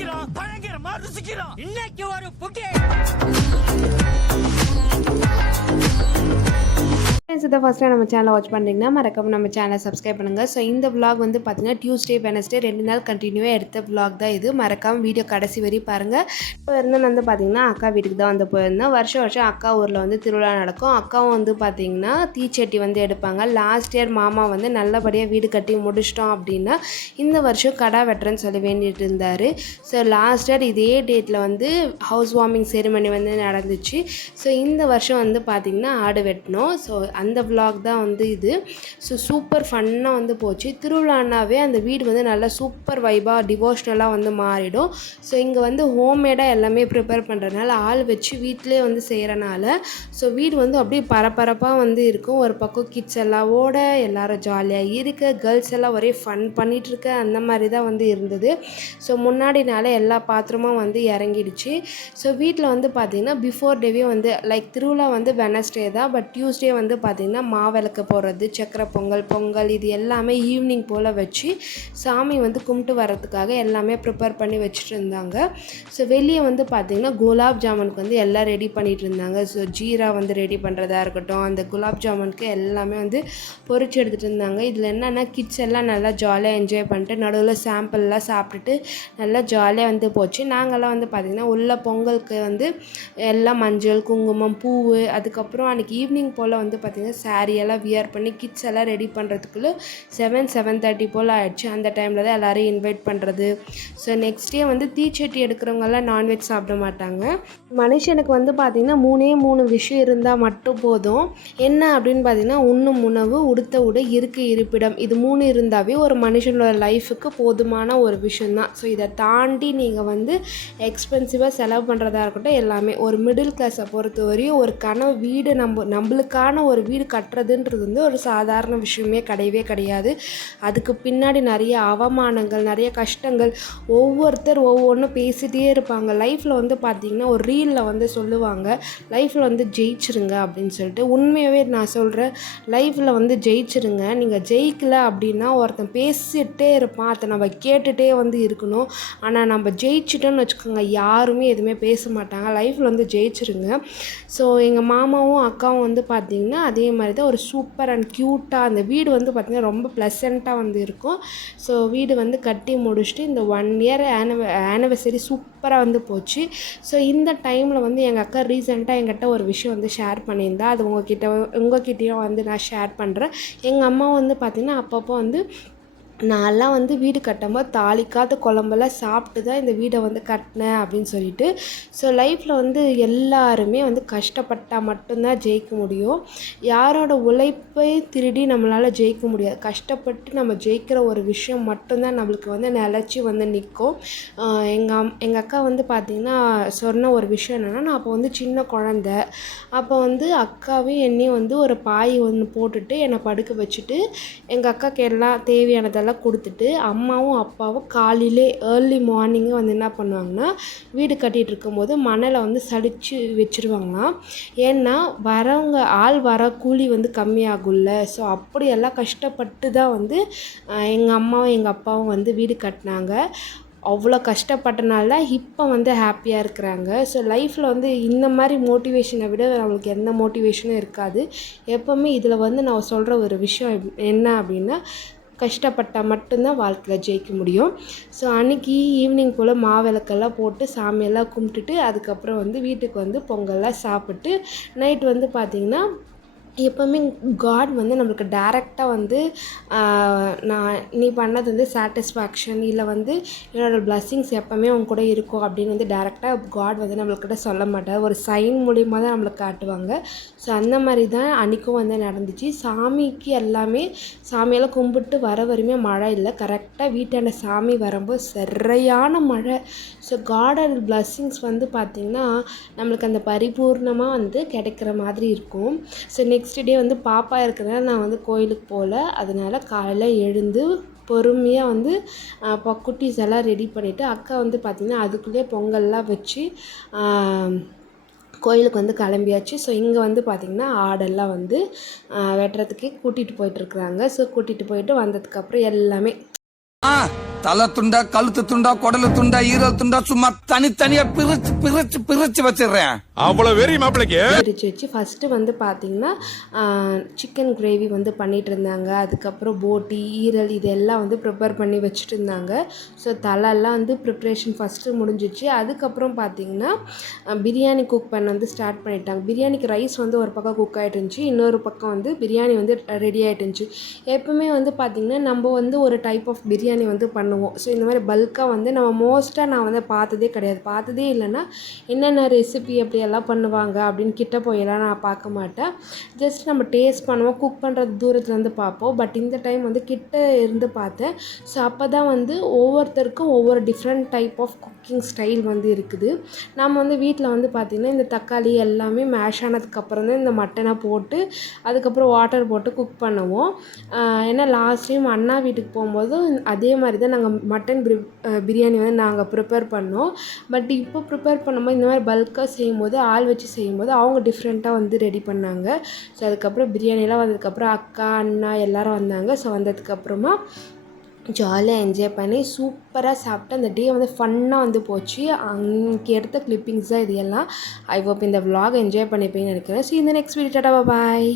ரசிக்கிறோம் பயங்கரமா ரசிக்கிறோம் இன்னைக்கு ஒரு புட்டி ஃப்ரெண்ட்ஸ் இதை ஃபஸ்ட் நம்ம சேனலை வாட்ச் பண்ணுறீங்கன்னா மறக்காம நம்ம சேனலை சப்ஸ்கிரைப் பண்ணுங்கள் ஸோ இந்த விலாக் வந்து பார்த்தீங்கன்னா டியூஸ்டே வெனஸ்டே ரெண்டு நாள் கண்டினியூவாக எடுத்த விலாக் தான் இது. மறக்காமல் வீடியோ கடைசி வரையும் பாருங்கள் இப்போ இருந்தேன் வந்து பார்த்தீங்கன்னா அக்கா வீட்டுக்கு தான் வந்து போயிருந்தேன் வருஷம் வருஷம் அக்கா ஊரில் வந்து திருவிழா நடக்கும். அக்காவும் வந்து பார்த்தீங்கன்னா தீச்சட்டி வந்து எடுப்பாங்க. லாஸ்ட் இயர் மாமா வந்து நல்லபடியாக வீடு கட்டி முடிச்சிட்டோம் அப்படின்னா இந்த வருஷம் கடா வெட்டுறேன்னு சொல்லி வேண்டிட்டு இருந்தார். ஸோ லாஸ்ட் இயர் இதே டேட்டில் வந்து ஹவுஸ் வார்மிங் செரிமனி வந்து நடந்துச்சு. ஸோ இந்த வருஷம் வந்து பார்த்திங்கன்னா ஆடு வெட்டினோம். ஸோ அந்த vlog தான் வந்து இது. ஸோ சூப்பர் ஃபன்னாக வந்து போச்சு. திருவிழானாவே அந்த வீடு வந்து நல்லா சூப்பர் வைபாக டிவோஷ்னலாக வந்து மாறிடும். ஸோ இங்கே வந்து ஹோம்மேடாக எல்லாமே ப்ரிப்பேர் பண்ணுறதுனால ஆள் வச்சு வீட்டிலே வந்து செய்கிறனால ஸோ வீடு வந்து அப்படியே பரபரப்பாக வந்து இருக்கும். ஒரு பக்கம் கிட்ஸ் எல்லாம் ஓட எல்லாரும் ஜாலியாக இருக்க கேர்ள்ஸ் எல்லாம் ஒரே ஃபன் பண்ணிகிட்ருக்க அந்த மாதிரி தான் வந்து இருந்தது. ஸோ முன்னாடினால எல்லா பாத்திரமும் வந்து இறங்கிடுச்சு. ஸோ வீட்டில் வந்து பார்த்திங்கன்னா பிஃபோர் டேவே வந்து லைக் திருவிழா வந்து வெனஸ்டே தான் பட் டியூஸ்டே வந்து பார்த்திங்கன்னா பார்த்திங்கன்னா மாவிளக்கு போடுறது சக்கரை பொங்கல் பொங்கல் இது எல்லாமே ஈவினிங் போல் வச்சு சாமி வந்து கும்பிட்டு வர்றதுக்காக எல்லாமே ப்ரிப்பேர் பண்ணி வச்சுட்டு இருந்தாங்க. ஸோ வெளியே வந்து பார்த்திங்கன்னா குலாப் ஜாமுனுக்கு வந்து எல்லாம் ரெடி பண்ணிகிட்டு இருந்தாங்க. ஸோ ஜீரா வந்து ரெடி பண்ணுறதா இருக்கட்டும் அந்த குலாப் ஜாமுனுக்கு எல்லாமே வந்து பொறிச்சு எடுத்துகிட்டு இருந்தாங்க. இதில் என்னென்னா கிட்ஸ் எல்லாம் நல்லா ஜாலியாக என்ஜாய் பண்ணிட்டு நடுவில் சாம்பிள்லாம் சாப்பிட்டுட்டு நல்லா ஜாலியாக வந்து போச்சு. நாங்கள்லாம் வந்து பார்த்திங்கன்னா உள்ள பொங்கலுக்கு வந்து எல்லாம் மஞ்சள் குங்குமம் பூவு அதுக்கப்புறம் அன்றைக்கி ஈவினிங் போல் வந்து பார்த்திங்கன்னா saree எல்லாம் வியர் பண்ணி கிட்ஸ் எல்லாம் ரெடி பண்ணுறதுக்குள்ளே செவன் செவன் தேர்ட்டி போல் ஆயிடுச்சு. அந்த டைமில் தான் எல்லோரையும் இன்வைட் பண்ணுறது ஸோ நெக்ஸ்ட் டே வந்து தீச்சட்டி எடுக்கிறவங்கெல்லாம் நான்வெஜ் சாப்பிட மாட்டாங்க. மனுஷனுக்கு வந்து பார்த்திங்கன்னா மூணே மூணு விஷயம் இருந்தால் மட்டும் போதும். என்ன அப்படின்னு பார்த்தீங்கன்னா உண்ணும் உணவு உடுத்த உடை இருக்க இருப்பிடம். இது மூணு இருந்தாவே ஒரு மனுஷனோட லைஃபுக்கு போதுமான ஒரு விஷயந்தான் ஸோ இதை தாண்டி நீங்கள் வந்து எக்ஸ்பென்சிவாக செலவு பண்ணுறதா இருக்கட்டும் எல்லாமே. ஒரு மிடில் கிளாஸை பொறுத்த வரையும் ஒரு கனவு வீடு நம்ம நம்மளுக்கான ஒரு வீடு கட்டுறதுன்றது வந்து ஒரு சாதாரண விஷயமே கிடையவே கிடையாது. அதுக்கு பின்னாடி நிறைய அவமானங்கள் நிறைய கஷ்டங்கள் ஒவ்வொருத்தர் ஒவ்வொன்றும் பேசிகிட்டே இருப்பாங்க. லைஃப்பில் வந்து பார்த்திங்கன்னா ஒரு ரீலில் வந்து சொல்லுவாங்க லைஃப்பில் வந்து ஜெயிச்சிருங்க அப்படின்னு சொல்லிட்டு. உண்மையாகவே நான் சொல்கிறேன் லைஃப்பில் வந்து ஜெயிச்சிருங்க. நீங்கள் ஜெயிக்கல அப்படின்னா ஒருத்தன் பேசிகிட்டே இருப்பான். அதை நம்ம கேட்டுகிட்டே வந்து இருக்கணும். ஆனால் நம்ம ஜெயிச்சிட்டோன்னு வச்சுக்கோங்க யாருமே எதுவுமே பேச மாட்டாங்க. லைஃப்பில் வந்து ஜெயிச்சிருங்க. ஸோ எங்கள் மாமாவும் அக்காவும் வந்து பார்த்திங்கன்னா அதே மாதிரி தான் ஒரு சூப்பர் அண்ட் க்யூட்டாக அந்த வீடு வந்து பார்த்திங்கன்னா ரொம்ப ப்ளசண்ட்டாக வந்து இருக்கும். ஸோ வீடு வந்து கட்டி முடிச்சுட்டு இந்த ஒன் இயர் ஆனிவ ஆனிவர்சரி சூப்பராக வந்து போச்சு. ஸோ இந்த டைமில் வந்து எங்கள் அக்கா ரீசெண்டாக எங்கிட்ட ஒரு விஷயம் வந்து ஷேர் பண்ணியிருந்தா அது உங்ககிட்ட உங்ககிட்டயும் வந்து நான் ஷேர் பண்ணுறேன் எங்கள் அம்மா வந்து பார்த்திங்கன்னா அப்பப்போ வந்து நான்லாம் வந்து வீடு கட்டும்போது தாளிக்காத குழம்பெல்லாம் சாப்பிட்டு தான் இந்த வீடை வந்து கட்டினேன் அப்படின்னு சொல்லிட்டு. ஸோ லைஃப்பில் வந்து எல்லாருமே வந்து கஷ்டப்பட்டால் மட்டும்தான் ஜெயிக்க முடியும். யாரோட உழைப்பை திருடி நம்மளால் ஜெயிக்க முடியாது. கஷ்டப்பட்டு நம்ம ஜெயிக்கிற ஒரு விஷயம் மட்டும்தான் நம்மளுக்கு வந்து நிலச்சி வந்து நிற்கும். எங்கள் அம் எங்கள் அக்கா வந்து பார்த்திங்கன்னா சொன்ன ஒரு விஷயம் என்னென்னா நான் அப்போ வந்து சின்ன குழந்த. அப்போ வந்து அக்காவையும் என்னையும் வந்து ஒரு பாய் ஒன்று போட்டுட்டு என்னை படுக்க வச்சுட்டு எங்கள் அக்காவுக்கு எல்லாம் தேவையானதெல்லாம் கொடுத்துட்டு அம்மாவும் அப்பாவும் காலையிலே ஏர்லி மார்னிங்கே வந்து என்ன பண்ணுவாங்கன்னா வீடு கட்டிகிட்டு இருக்கும்போது மணலை வந்து சடிச்சு வச்சுருவாங்களாம். ஏன்னா வரவங்க ஆள் வர கூலி வந்து கம்மியாகும்ல. ஸோ அப்படியெல்லாம் கஷ்டப்பட்டு தான் வந்து எங்கள் அம்மாவும் எங்கள் அப்பாவும் வந்து வீடு கட்டினாங்க. அவ்வளோ கஷ்டப்பட்டனால தான் இப்போ வந்து ஹாப்பியாக இருக்கிறாங்க. ஸோ லைஃப்பில் வந்து இந்த மாதிரி மோட்டிவேஷனை விட நம்மளுக்கு எந்த மோட்டிவேஷனும் இருக்காது. எப்போவுமே இதில் வந்து நான் சொல்கிற ஒரு விஷயம் என்ன அப்படின்னா கஷ்டப்பட்டால் மட்டும்தான் வாழ்க்கையில் ஜெயிக்க முடியும். ஸோ அன்றைக்கி ஈவினிங் போல் மாவிளக்கெல்லாம் போட்டு சாமியெல்லாம் கும்பிட்டுட்டு அதுக்கப்புறம் வந்து வீட்டுக்கு வந்து பொங்கல்லாம் சாப்பிட்டு நைட் வந்து பார்த்திங்கன்னா எப்போவுமே காட் வந்து நம்மளுக்கு டேரெக்டாக வந்து நான் நீ பண்ணது வந்து சாட்டிஸ்ஃபேக்ஷன் இல்லை வந்து என்னோடய பிளஸ்ஸிங்ஸ் எப்போவுமே உன் கூட இருக்கும் அப்படின்னு வந்து டேரெக்டாக காட் வந்து நம்மளுக்கிட்ட சொல்ல மாட்டார். ஒரு சைன் மூலியமாக தான் நம்மளுக்கு காட்டுவாங்க. ஸோ அந்த மாதிரி தான் அன்றைக்கும் வந்து நடந்துச்சு. சாமிக்கு எல்லாமே சாமியெல்லாம் கும்பிட்டு வர வரையுமே மழை இல்லை. கரெக்டாக வீட்டாண்ட சாமி வரும்போது சரியான மழை. ஸோ காடோட பிளஸ்ஸிங்ஸ் வந்து பார்த்திங்கன்னா நம்மளுக்கு அந்த பரிபூர்ணமாக வந்து கிடைக்கிற மாதிரி இருக்கும். ஸோ நெக்ஸ்ட் டே வந்து பாப்பா இருக்கிறனால நான் வந்து கோயிலுக்கு போகல அதனால காலையில் எழுந்து பொறுமையாக வந்து குட்டீஸ் எல்லாம் ரெடி பண்ணிவிட்டு அக்கா வந்து பார்த்திங்கன்னா அதுக்குள்ளேயே பொங்கல்லாம் வச்சு கோயிலுக்கு வந்து கிளம்பியாச்சு. ஸோ இங்கே வந்து பார்த்திங்கன்னா ஆடெல்லாம் வந்து வெட்டுறதுக்கே வெட்டுறதுக்கு கூட்டிகிட்டு போயிட்டுருக்குறாங்க ஸோ கூட்டிகிட்டு போயிட்டு வந்ததுக்கப்புறம் எல்லாமே ஆ தலை துண்டா கழுத்து துண்டா குடலு துண்டா ஈரல் துண்டா சும்மா தனித்தனியா பிரிச்சு பிரிச்சு பிரிச்சு வச்சிடுறேன். அவ்வளோ வெறி மாப்பிள்ளைக்கு பிரித்து வச்சு ஃபஸ்ட்டு வந்து பார்த்திங்கன்னா சிக்கன் கிரேவி வந்து பண்ணிகிட்டு இருந்தாங்க அதுக்கப்புறம் போட்டி ஈரல் இதெல்லாம் வந்து ப்ரிப்பேர் பண்ணி வச்சுட்டு இருந்தாங்க ஸோ தலைலாம் வந்து ப்ரிப்ரேஷன் ஃபஸ்ட்டு முடிஞ்சிச்சு. அதுக்கப்புறம் பார்த்திங்கன்னா பிரியாணி குக் பண்ண வந்து ஸ்டார்ட் பண்ணிட்டாங்க. பிரியாணிக்கு ரைஸ் வந்து ஒரு பக்கம் குக் ஆகிட்டு இருந்துச்சு இன்னொரு பக்கம் வந்து பிரியாணி வந்து ரெடி ஆகிட்டு இருந்துச்சு எப்பவுமே வந்து பார்த்திங்கன்னா நம்ம வந்து ஒரு டைப் ஆஃப் பிரியாணி வந்து பண்ணுவோம். ஸோ இந்த மாதிரி பல்காக வந்து நம்ம மோஸ்ட்டாக நான் வந்து பார்த்ததே கிடையாது. பார்த்ததே இல்லைன்னா என்னென்ன ரெசிபி அப்படியெல்லாம் பண்ணுவாங்க அப்படின்னு கிட்ட போயெல்லாம் நான் பார்க்க மாட்டேன். ஜஸ்ட் நம்ம டேஸ்ட் பண்ணுவோம் குக் பண்ணுறது தூரத்துலேருந்து பார்ப்போம். பட் இந்த டைம் வந்து கிட்ட இருந்து பார்த்தேன். ஸோ அப்போ தான் வந்து ஒவ்வொருத்தருக்கும் ஒவ்வொரு different type of cooking style வந்து இருக்குது. நம்ம வந்து வீட்டில் வந்து பார்த்திங்கன்னா இந்த தக்காளி எல்லாமே மேஷ் ஆனதுக்கப்புறம் தான் இந்த மட்டனை போட்டு அதுக்கப்புறம் வாட்டர் போட்டு குக் பண்ணுவோம். ஏன்னா லாஸ்ட் டைம் அண்ணா வீட்டுக்கு போகும்போது அதே மாதிரி தான் நாங்கள் மட்டன் பிரி பிரியாணி வந்து நாங்கள் ப்ரிப்பேர் பண்ணோம். பட் இப்போ ப்ரிப்பேர் பண்ணும்போது இந்த மாதிரி பல்காக செய்யும்போது ஆள் வச்சு செய்யும்போது அவங்க டிஃப்ரெண்ட்டாக வந்து ரெடி பண்ணாங்க. ஸோ அதுக்கப்புறம் பிரியாணிலாம் வந்ததுக்கப்புறம் அக்கா அண்ணா எல்லாரும் வந்தாங்க. ஸோ வந்ததுக்கப்புறமா ஜாலியாக என்ஜாய் பண்ணி சூப்பராக சாப்பிட்டு அந்த டே வந்து ஃபன்னாக வந்து போச்சு. அங்கே எடுத்த கிளிப்பிங்ஸ் தான் இது எல்லாம். ஐ ஹோப் இந்த vlog என்ஜாய் பண்ணிப்பீங்கன்னு நினைக்கிறேன். ஸோ இந்த நெக்ஸ்ட் வீடியோ டாடா பாய்